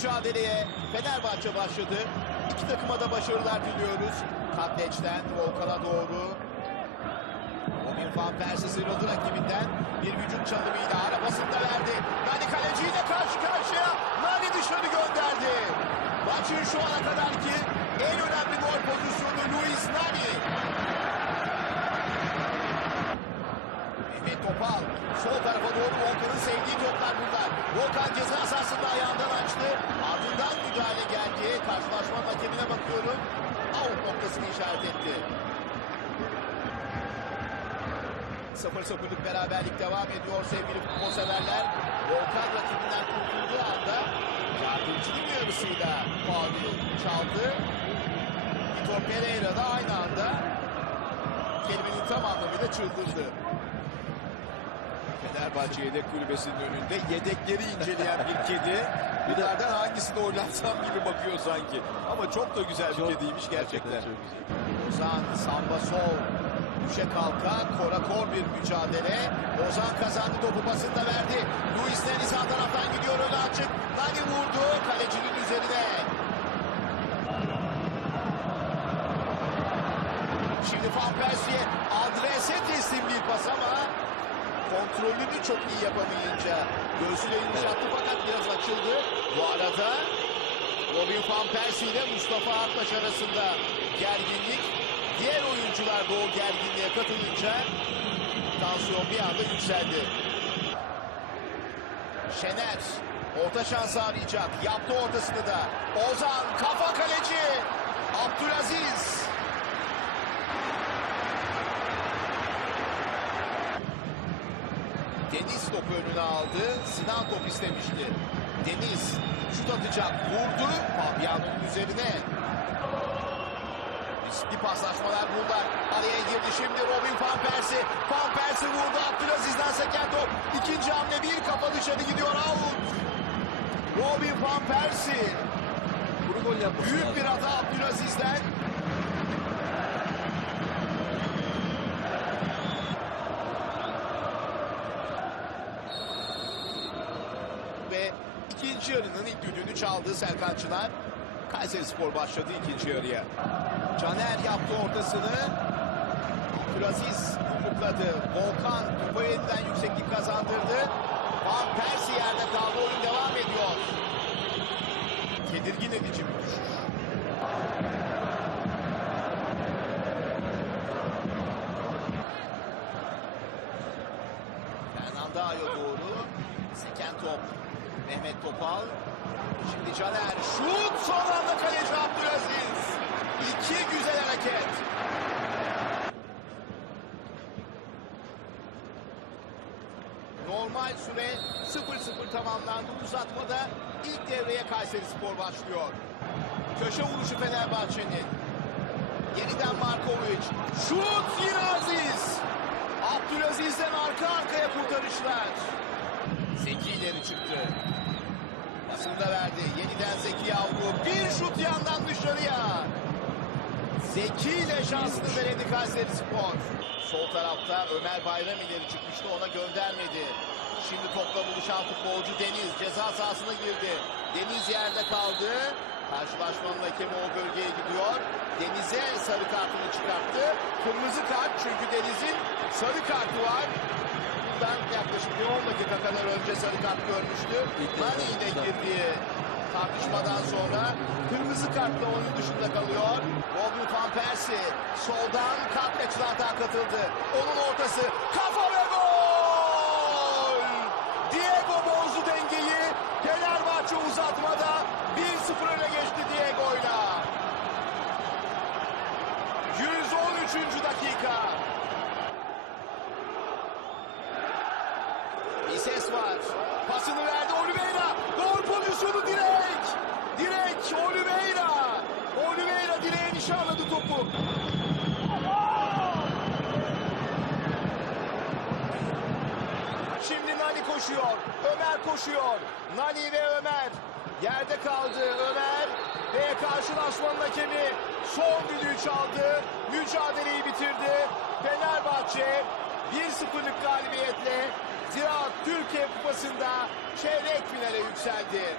mücadeleye Fenerbahçe başladı. İki takıma da başarılar diliyoruz. Katleç'ten Volkan'a doğru. Robin Van Persie sıyrıldı rakibinden. Bir vücut çalımıyla arabasını da verdi. Nani kaleciyle karşı karşıya. Nani dışarı gönderdi. Maçın şu ana kadarki en önemli gol pozisyonu Luis Nani. Mehmet Topal doğru Volkan'ın sevdiği toplar bunlar. Volkan ceza sahasında ayağından açtı. Ardından müdahale geldi. Karşılaşmanın hakemine bakıyorum. Out noktasını işaret etti. 0-0'lık beraberlik devam ediyor sevgili futbol severler. Volkan rakibinden kurtulduğu anda yardımcılık uyarısıyla faulü çaldı. Vitor Pereira da aynı anda kelimenin tam anlamıyla çıldırdı. Fenerbahçe yedek kulübesinin önünde yedekleri inceleyen bir kedi. Bunlardan hangisini oynatsam gibi bakıyor sanki. Ama çok da güzel bir Çok- kediymiş gerçekten. Ozan samba sol. Düşe kalka korakor bir mücadele. Ozan kazandı topu pasını da verdi. Luis Nani sağ taraftan gidiyor öne açık. Nani vurdu kalecinin üzerine. Şimdi Persie'ye adrese teslim bir pas ama kontrolünü çok iyi yapamayınca göğsüyle yumuşattı fakat biraz açıldı. Bu arada Robin Van Persie ile Mustafa Akbaş arasında gerginlik. Diğer oyuncular da o gerginliğe katılınca tansiyon bir anda yükseldi. Şener orta şansı arayacak. Yaptı ortasını da. Ozan kafa kaleci. Abdülaziz. Deniz topu önüne aldı. Sinan top istemişti. Deniz şut atacak. Vurdu. Fabiano'nun üzerine. Riskli paslaşmalar bunlar. Araya girdi şimdi Robin Van Persie. Van Persie vurdu. Abdülaziz'den seken top. İkinci hamle bir kafa dışarı gidiyor. Out. Robin Van Persie. Bunu gol yapması Büyük bir hata Abdülaziz'den. Ve ikinci yarının ilk düdüğünü çaldı Serkan Çınar. Kayseri Spor başladı ikinci yarıya. Caner yaptı ortasını. Abdülaziz yumrukladı. Volkan topu elinden yükseklik kazandırdı. Van Persie yerde kaldı. Oyun devam ediyor. Tedirgin edici bir düşüş. Seken top. Mehmet Topal. Şimdi Caner. Şut son anda kaleci Abdülaziz. İki güzel hareket. Normal süre 0-0 tamamlandı. Uzatmada ilk devreye Kayseri Spor başlıyor. Köşe vuruşu Fenerbahçe'nin. Yeniden Markovic. Şut yine Aziz. Abdülaziz'den arka arkaya kurtarışlar. Zeki ileri çıktı. Pasını da verdi. Yeniden Zeki Yavru. Bir şut yandan dışarıya. Zeki ile şansını denedi Kayseri Spor. Sol tarafta Ömer Bayram ileri çıkmıştı ona göndermedi. Şimdi topla buluşan futbolcu Deniz ceza sahasına girdi. Deniz yerde kaldı. Karşılaşmanın hakemi o bölgeye gidiyor. Deniz'e sarı kartını çıkarttı. Kırmızı kart çünkü Deniz'in sarı kartı var. Bundan yaklaşık bir 10 dakika kadar önce sarı kart görmüştü. Nani ile girdiği tartışmadan sonra kırmızı kartla oyun dışında kalıyor. Robin Van Persie soldan Katleç'le hata katıldı. Onun ortası kafa ve gol! Diego bozdu dengeyi. Fenerbahçe uzatmada 1-0 öne geçti Diego'yla. 113. dakika. Bir ses var. Pasını verdi Oliveira. Gol pozisyonu direk. Direk Oliveira. Oliveira direğe nişanladı topu. Şimdi Nani koşuyor. Ömer koşuyor. Nani ve Ömer. Yerde kaldı Ömer. Ve karşılaşmanın hakemi son düdüğü çaldı. Mücadeleyi bitirdi. Fenerbahçe 1-0'lık galibiyetle Ziraat Türkiye Kupası'nda çeyrek finale yükseldi.